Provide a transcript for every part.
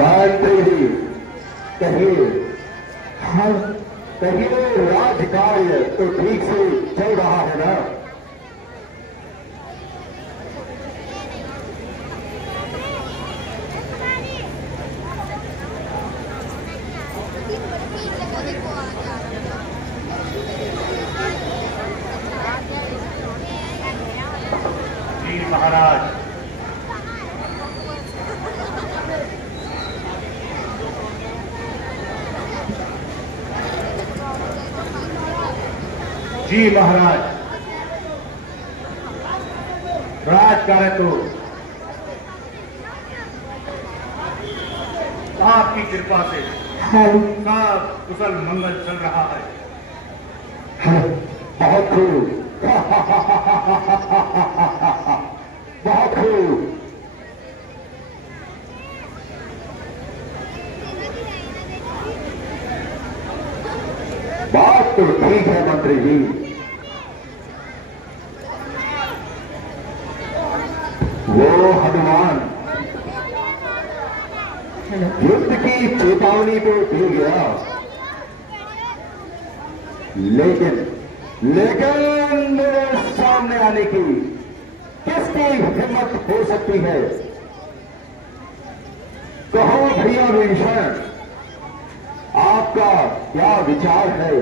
मंत्री जी कहिए, हाँ कहिए, राजकार्य तो ठीक से चल रहा है ना? जी महाराज। जी महाराज, राजकार्य तो आपकी कृपा से सब कुशल मंगल चल रहा है। बहुत खूब, बहुत खूब। बात तो ठीक है मंत्री जी। वो हनुमान युद्ध की चेतावनी तो दे गया, लेकिन मेरे सामने आने की किसकी हिम्मत हो सकती है? कहो भैया विभीषण, आपका क्या विचार है?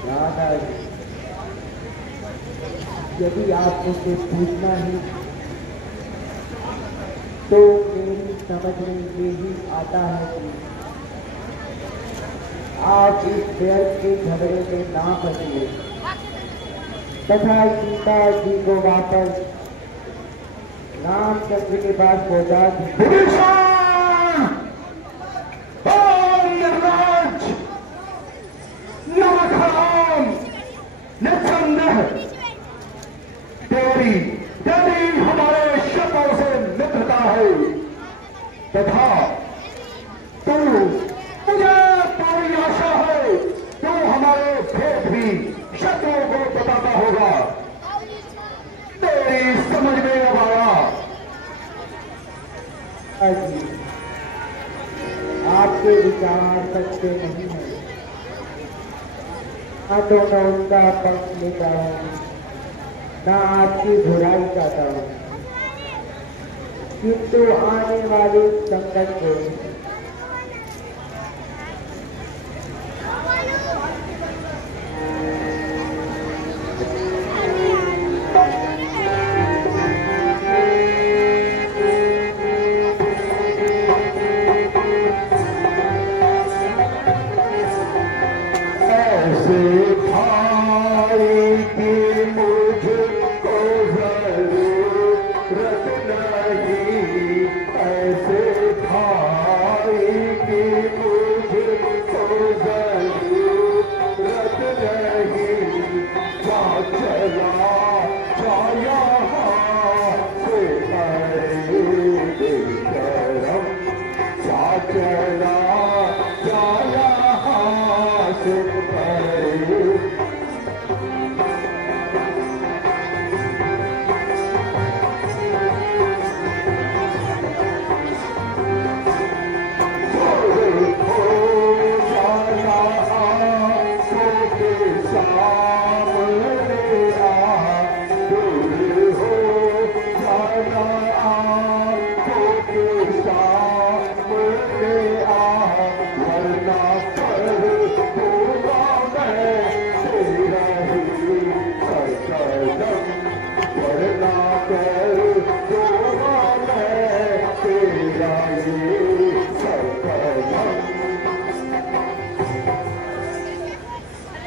दादाजी, यदि आप मुझसे पूछना ही तो मेरी समझ में यही आता है कि आप इस व्यर्थ के झगड़े में ना फंसिए तथा सीता जी को वापस रामचंद्र के पास पहुंचा दीजिए। निस्संदेह तेरी यदि हमारे शत्रुओं से मित्रता है तथा मुझे पूरी आशा है तो हमारे भेद भी शत्रुओं को बताता होगा। तेरी समझ में अब आया? अजी, आपके विचार सच्चे नहीं है। ना तो मैं उनका पक्ष लेता हूँ, ना आपकी बुराई चाहता हूँ, किंतु आने वाले संकट को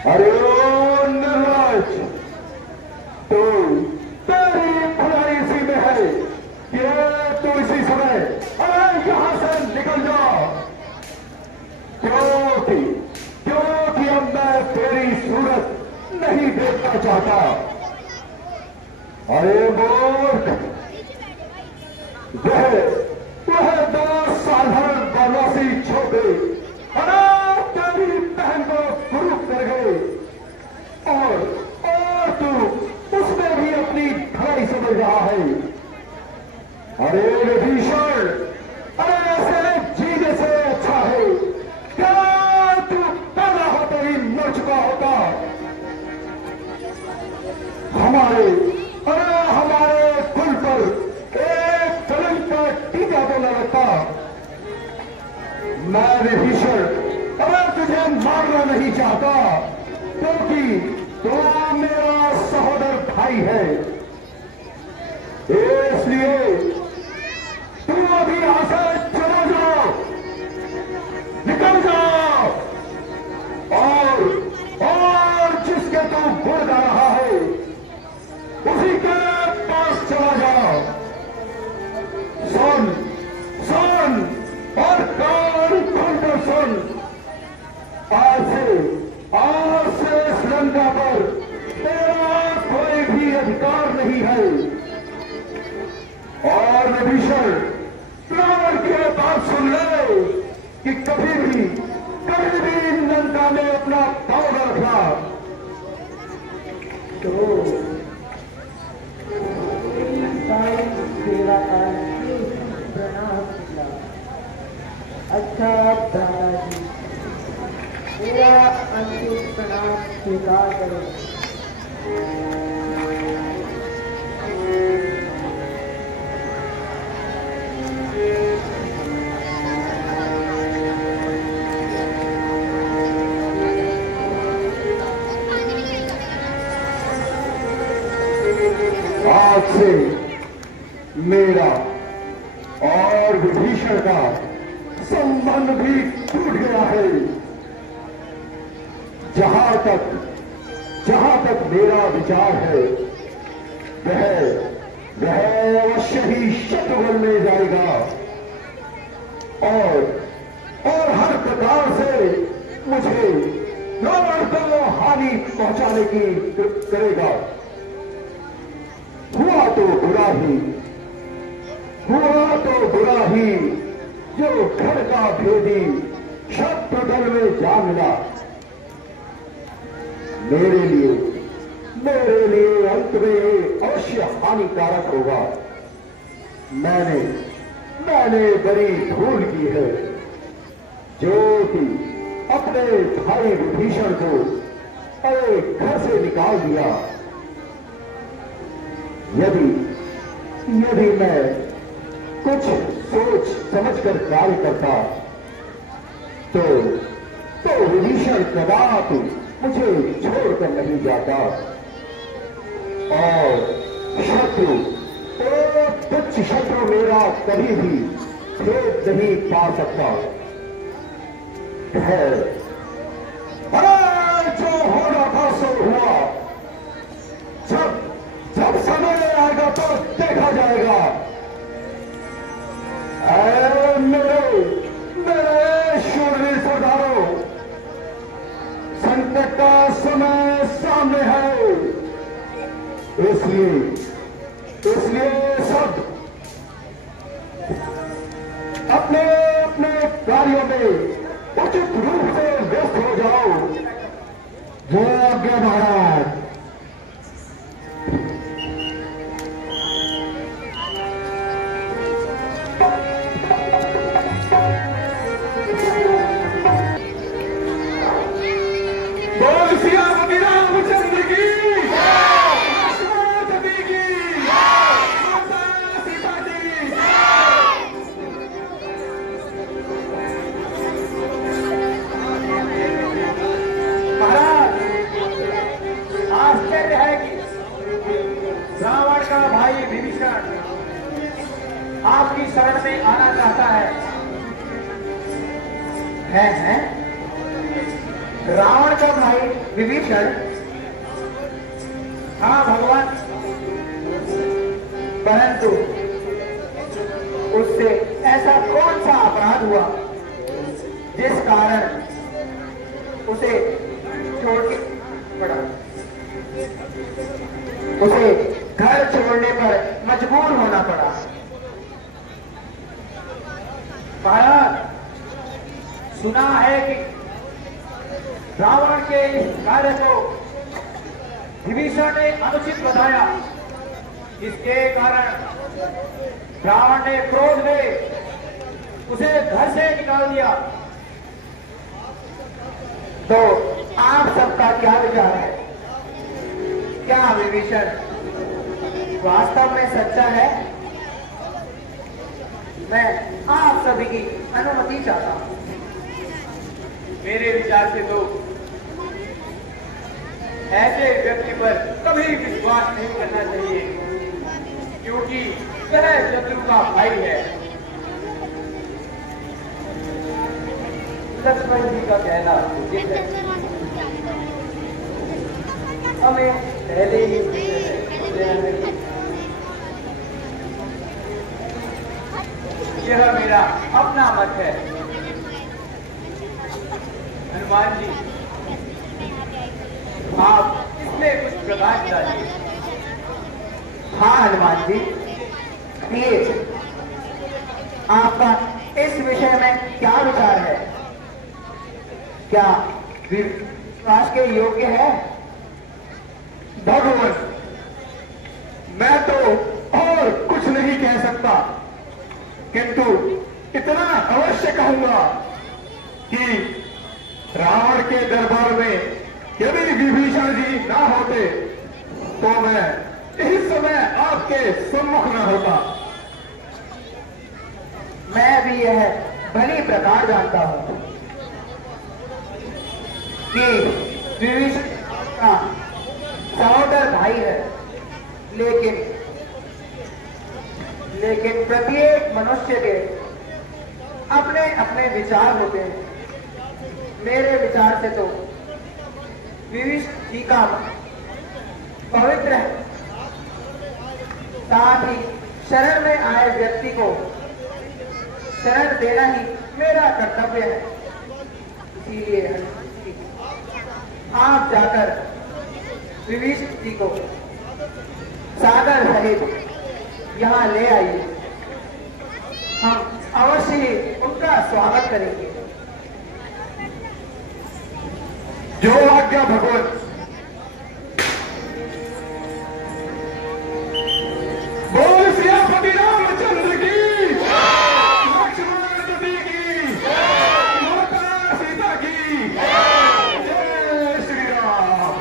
अरे ओ निर्लज, तो तेरी भलाई इसी में है कि तू इसी समय अरे यहां से निकल जा, क्योंकि अब मैं तेरी सूरत नहीं देखना चाहता। अरे मूर्ख, वह 2 साधारण बनवासी छोटे तेरी बहन को गुरु कर गए और तू उसमें भी अपनी भलाई समझ रहा है। अरे विभीषण, अरे ऐसे जीने से अच्छा है क्या तू पैदा होते ही मर चुका होता। हमारे कुल पर एक कलंक का टीका तो न लगता। मैं विभीषण अरे तुझे मारना नहीं चाहता, क्योंकि तू मेरा सहोदर भाई है। इसलिए तुम अभी यहां से चले जाओ, निकल जाओ, और जिसके तू गुण गा रहा है उसी के पास चला जाओ। सुन सुन और कान खोलकर सुन, आज से इस लंका पर तेरा कोई भी अधिकार नहीं है। और विभीषण, रावण की बात सुन ले कि कभी भी लंका में अपना पांव न रखना। तो सेवा का प्रणाम किया। अच्छा दादाजी, मेरा अंतिम प्रणाम स्वीकार करें। आज से मेरा और विभीषण का संबंध भी टूट गया है। जहां तक मेरा विचार है वह अवश्य ही शत्रुघ्न में जाएगा और हर प्रकार से मुझे रावण को हानि पहुंचाने की करेगा। हुआ तो बुरा ही जो घर का भेदी शत्रुदल में जा मिला। मेरे लिए अंत में अवश्य हानिकारक होगा। मैंने बड़ी भूल की है जो कि अपने भाई विभीषण को अरे घर से निकाल दिया। यदि मैं कुछ सोच समझकर कार्य करता तो विभीषण कदापि मुझे छोड़कर नहीं जाता और शत्रु मेरा कभी भी भेद नहीं पा सकता है। अरे जो होना था सो हुआ। जब समय आएगा तो देखा जाएगा। मेरे शूरवीर सरदारों, संकट का समय सामने है। इसलिए सब अपने कार्यों में उचित रूप से व्यस्त हो जाओ। जय आज्ञा महाराज। आपकी शरण में आना चाहता है? रावण का भाई विभीषण? हाँ भगवान, परंतु उससे ऐसा कौन सा अपराध हुआ जिस कारण उसे छोड़ के पड़ा, उसे घर छोड़ने पर मजबूर होना पड़ा? महाराज, सुना है कि रावण के इस कार्य को विभीषण ने अनुचित बताया, जिसके कारण रावण ने क्रोध में उसे घर से निकाल दिया। तो आप सबका क्या विचार है? क्या विभीषण वास्तव में सच्चा है? मैं आप सभी की अनुमति चाहता हूं। मेरे विचार से तो ऐसे व्यक्ति पर कभी विश्वास नहीं करना चाहिए, क्योंकि वह शत्रु का भाई है। लक्ष्मण जी का कहना उचित है। हमें पहले ही यह मेरा अपना मत है। हनुमान जी, आप इसमें कुछ प्रकाश डालिए। हाँ हनुमान जी, प्लीज, आपका इस विषय में क्या विचार है? क्या विश्वास के योग्य है? भगवान, मैं तो और कुछ नहीं कह सकता, किंतु इतना अवश्य कहूंगा कि रावण के दरबार में यदि विभीषण जी ना होते तो मैं इस समय आपके सम्मुख न होता। मैं भी यह भली प्रकार जानता हूं कि विभीषण का सहोदर भाई है, लेकिन प्रत्येक मनुष्य के अपने अपने विचार होते हैं। मेरे विचार से तो विभीषण जी का पवित्र है, साथ ही शरण में आए व्यक्ति को शरण देना ही मेरा कर्तव्य है। इसीलिए आप जाकर विभीषण जी को सागर सहित यहाँ ले आइए। हम अवश्य ही उनका स्वागत करेंगे। जो आज्ञा भगवान। बोल सियापति रामचंद्र की, लक्ष्मण जी की, माता सीता की जय श्री राम।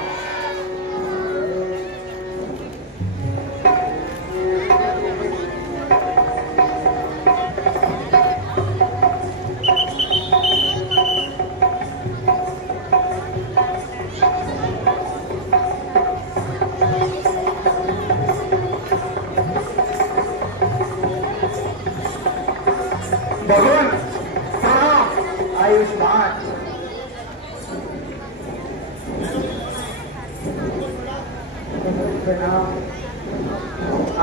भगवान प्रणाम। आयुष्मान। प्रणाम।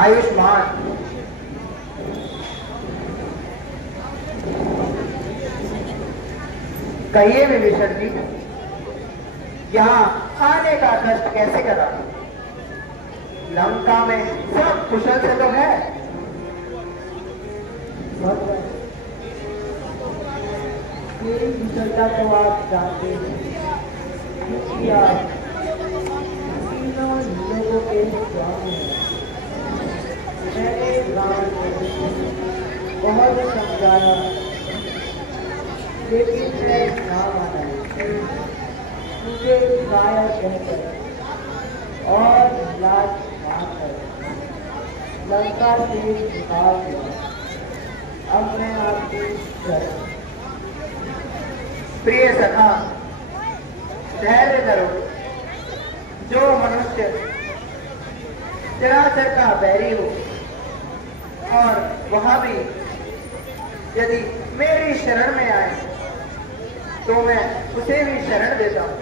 आयुष्मान। कहिए विभीषण जी, यहाँ आने का कष्ट कैसे करा? लंका में सब कुशल से तो है। मेरी कुशलता तो आप जानते हैं, क्योंकि आप तीनों लोगों के स्वामी हैं। मैंने रावण को बहुत समझाया, लेकिन मैं ना माना। मुझे कायर कहकर और लाज मारकर लंका से निकाल दिया। अब मैं आपकी शरण। प्रिय सखा, धैर्य करो। जो मनुष्य चराचर का बैरी हो और वहां भी यदि मेरी शरण में आए तो मैं उसे भी शरण देता हूं।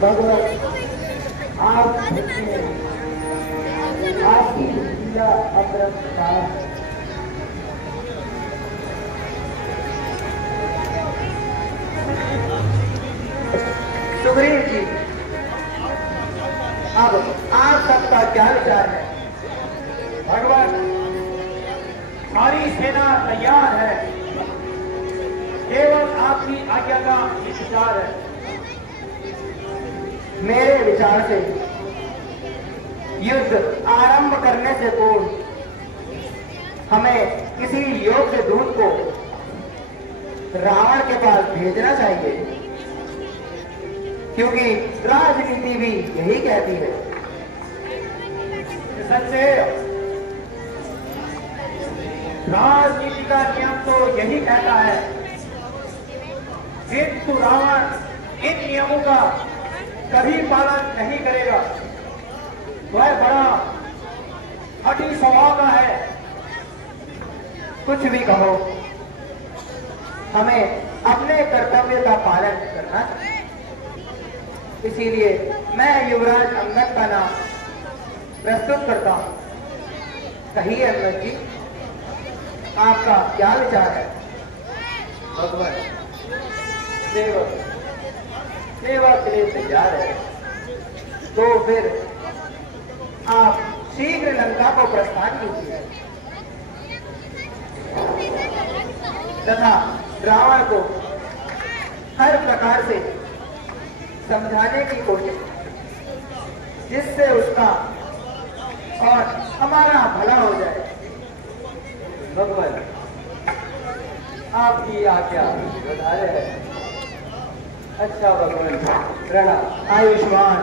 भगवान, आप आपकी लीला अपरंपार है। सुग्रीव जी, अब आप सबका क्या विचार है? भगवान, सारी सेना तैयार है, केवल आपकी आज्ञा का इंतजार है। मेरे विचार से युद्ध आरंभ करने से पूर्व हमें किसी योग्य दूत को रावण के पास भेजना चाहिए, क्योंकि राजनीति भी यही कहती है। सच्चे राजनीति का नियम तो यही कहता है, किंतु रावण इन नियमों का कभी पालन नहीं करेगा। वह बड़ा हठी स्वभाव का है। कुछ भी कहो, हमें अपने कर्तव्य का पालन करना चाहिए। इसीलिए मैं युवराज अंगद का नाम प्रस्तुत करता हूं। कहिए अंगद जी, आपका क्या विचार है? भगवान सेवक सेवा के लिए तैयार है। तो फिर आप शीघ्र लंका को प्रस्थान कीजिए तथा रावण को हर प्रकार से समझाने की कोशिश, जिससे उसका और हमारा भला हो जाए। भगवान आपकी आज्ञा बधाई है। अच्छा भगवान, प्रणाम। आयुष्मान